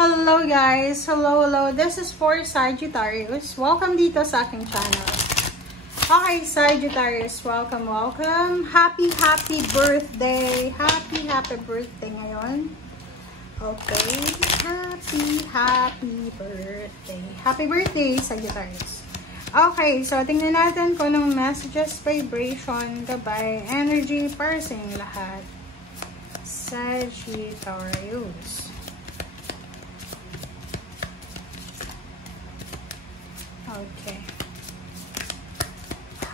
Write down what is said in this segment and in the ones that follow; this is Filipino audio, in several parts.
Hello guys! Hello! This is for Sagittarius. Welcome dito sa aking channel. Okay, Sagittarius, welcome. Happy birthday! Happy birthday ngayon. Okay, happy birthday. Happy birthday, Sagittarius. Okay, so tingnan natin kung anong messages, vibration, gabay, energy, para sa inyong lahat. Sagittarius. Okay.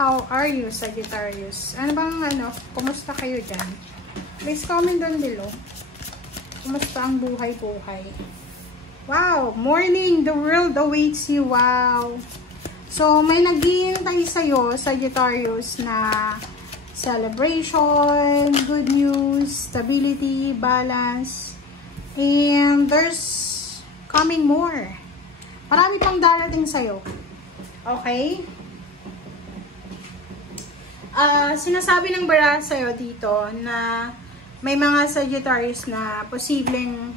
How are you, Sagittarius? Kumusta kayo dyan? Please comment down below. Kumusta ang buhay-buhay? Wow! Morning! The world awaits you. Wow! So, may naghihintay sa'yo, Sagittarius, na celebration, good news, stability, balance, and there's coming more. Marami pang darating sa'yo. Okay? Sinasabi ng bara sa'yo dito na may mga Sagittarius na posibleng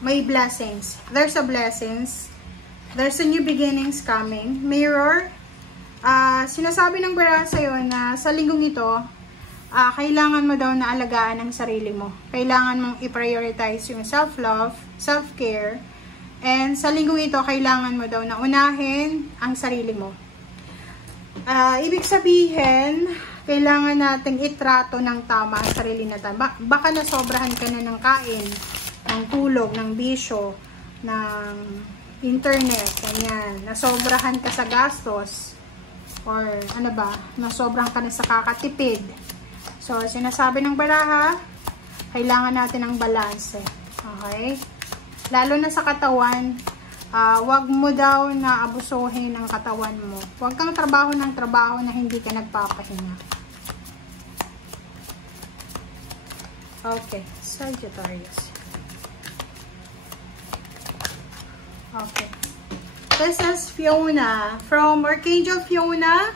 may blessings. There's a blessings. There's a new beginnings coming. Mirror. Sinasabi ng bara sa'yo na sa linggong ito, kailangan mo daw na alagaan ang sarili mo. Kailangan mong i-prioritize yung self-love, self-care. And sa linggong ito, kailangan mo daw na unahin ang sarili mo. Ibig sabihin, kailangan natin itrato ng tama ang sarili natin. Baka nasobrahan ka na ng kain, ng tulog, ng bisyo, ng internet, ganyan. Nasobrahan ka sa gastos, or nasobrahan ka na sa kakatipid. So, sinasabi ng baraha, kailangan natin ng balance. Okay? Lalo na sa katawan, wag mo daw na abusuhin ang katawan mo. Wag kang trabaho ng trabaho na hindi ka nagpapahinga. Okay, Sagittarius. Okay. This is Fiona from Archangel Fiona.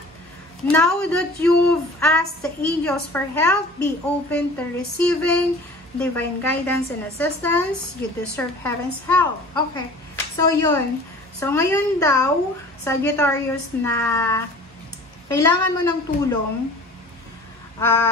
Now that you've asked the angels for help, be open to receiving divine guidance and assistance. You deserve heaven's help. Okay. So, yun. So, ngayon daw, Sagittarius, na kailangan mo ng tulong.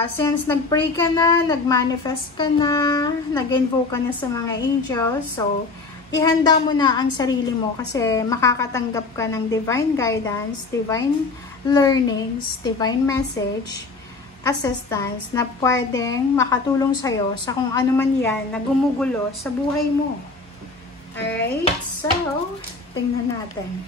Since nag-pray ka na, nag-manifest ka na, nag-invoke ka na sa mga angels. So, ihanda mo na ang sarili mo kasi makakatanggap ka ng divine guidance, divine learnings, divine message, assistance na pwedeng makatulong sa'yo sa kung ano man yan na gumugulo sa buhay mo. Alright? So, tingnan natin.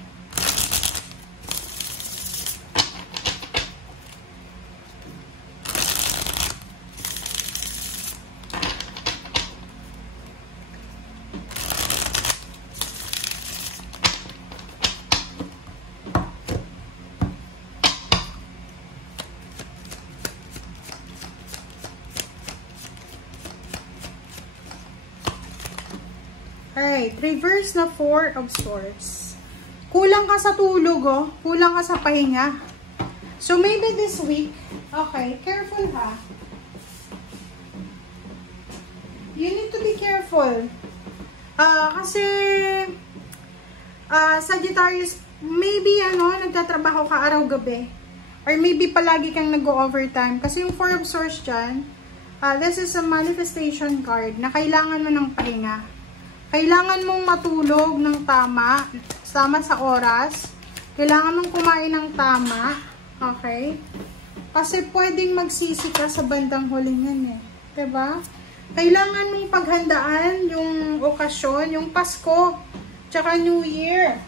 Alright, reverse na 4 of Swords. Kulang ka sa tulog, oh. Kulang ka sa pahinga. So, maybe this week, okay, careful ha. You need to be careful. Kasi, Sagittarius, maybe, nagtatrabaho ka araw-gabi. Or maybe palagi kang nag-overtime. Kasi yung 4 of Swords dyan, this is a manifestation card na kailangan mo ng pahinga. Kailangan mong matulog ng tama sa oras. Kailangan mong kumain ng tama. Okay? Kasi pwedeng magsisi ka sa bandang huling yan eh. Diba? Kailangan mong paghandaan yung okasyon, yung Pasko, tsaka New Year.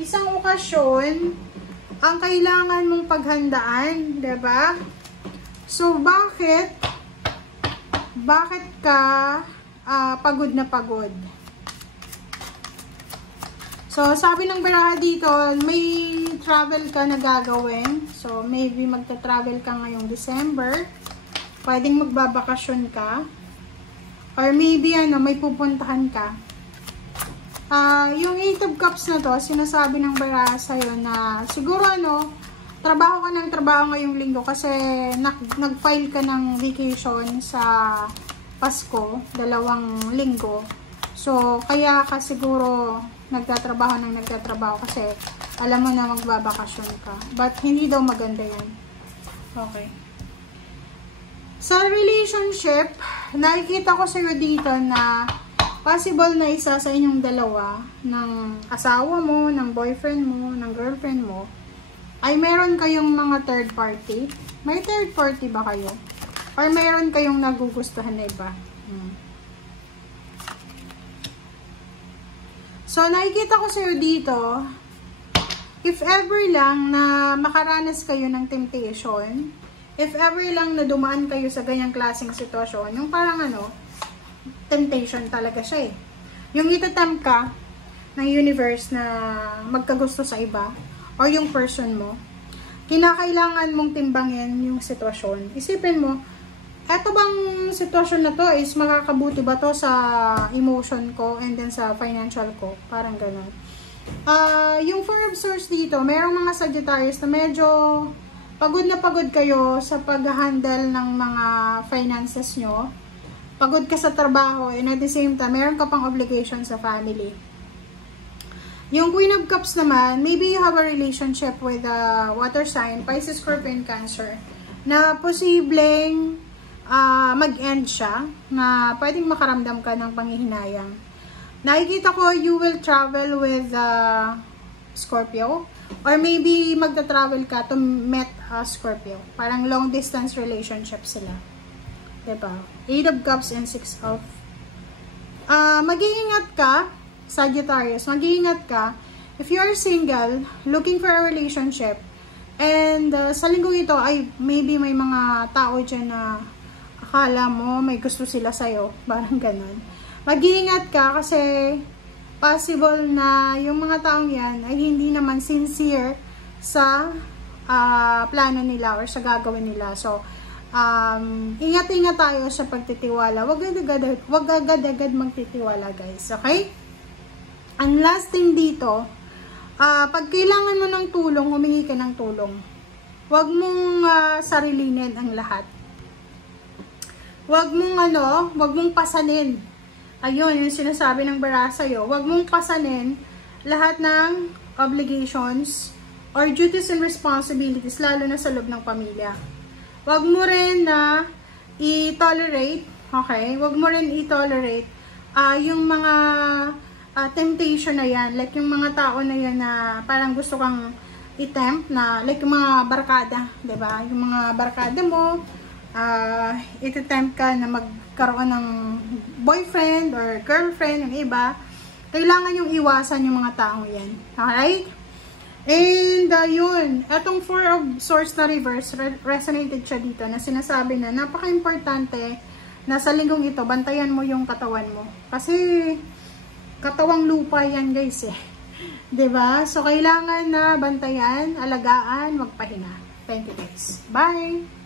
Isang okasyon ang kailangan mong paghandaan. Diba? So, bakit ka pagod na pagod? So, sabi ng baraha dito, may travel ka na gagawin. So, maybe magta-travel ka ngayong December. Pwedeng magbabakasyon ka. Or maybe, may pupuntahan ka. Yung 8 of Cups na to, sinasabi ng baraha sa'yo na siguro trabaho ka ng trabaho ngayong linggo kasi nag-file ka ng vacation sa Pasko, 2 linggo. So, kaya ka siguro nagtatrabaho kasi alam mo na magbabakasyon ka. But, hindi daw maganda yan. Okay. Sa relationship, nakikita ko sa'yo dito na possible na isa sa inyong dalawa, ng asawa mo, ng boyfriend mo, ng girlfriend mo, ay meron kayong mga third party. May third party ba kayo? Or meron kayong nagugustuhan na iba? So, nakikita ko sa'yo dito, if ever lang na makaranas kayo ng temptation, if ever lang na dumaan kayo sa ganyang klaseng sitwasyon, yung parang temptation talaga siya eh. Yung itatempt ka ng universe na magkagusto sa iba, or yung person mo, kinakailangan mong timbangin yung sitwasyon. Isipin mo, eto bang sitwasyon na to is makakabuti ba to sa emotion ko and then sa financial ko? Parang ganun. Yung Four of Swords dito, mayroong mga Sagittarius na medyo pagod na pagod kayo sa pag-handle ng mga finances nyo. Pagod ka sa trabaho and at the same time, meron ka pang obligation sa family. Yung Queen of Cups naman, maybe you have a relationship with a water sign, Pisces, Scorpio, and Cancer, na posibleng mag-end siya, na pwedeng makaramdam ka ng panghihinayang. Nakikita ko, you will travel with Scorpio, or maybe magta-travel ka to meet Scorpio. Parang long distance relationship sila. Diba? 8 of Cups and 6 of... mag-iingat ka, Sagittarius, mag-iingat ka. If you are single, looking for a relationship, and sa linggong ito, ay maybe may mga tao dyan na akala mo may gusto sila sa'yo. Parang ganun. Mag-iingat ka kasi possible na yung mga taong yan ay hindi naman sincere sa plano nila or sa gagawin nila. So, ingat-ingat tayo sa pagtitiwala. Wag agad-agad magtitiwala, guys. Okay? Ang last thing dito, pag kailangan mo ng tulong, humingi ka ng tulong. Wag mong sarilinin ang lahat. Wag mong pasanin. Ayun, yung sinasabi ng bara sa'yo. Wag mong pasanin lahat ng obligations or duties and responsibilities, lalo na sa loob ng pamilya. Wag mo rin na i-tolerate, okay? Wag mo rin i-tolerate yung mga temptation na yan. Like yung mga tao na yan na parang gusto kang i-tempt na, like yung mga barkada, diba? Yung mga barkada mo, iti-tempt ka na magkaroon ng boyfriend or girlfriend, yung iba, kailangan yung iwasan yung mga taong yan. Alright? And, yun, etong Four of Swords na reverse, resonated siya dito, na sinasabi na, napaka-importante na sa linggong ito, bantayan mo yung katawan mo. Kasi, katawang lupa yan, guys, eh. Diba? So, kailangan na bantayan, alagaan, magpahinga. Thank you, guys. Bye!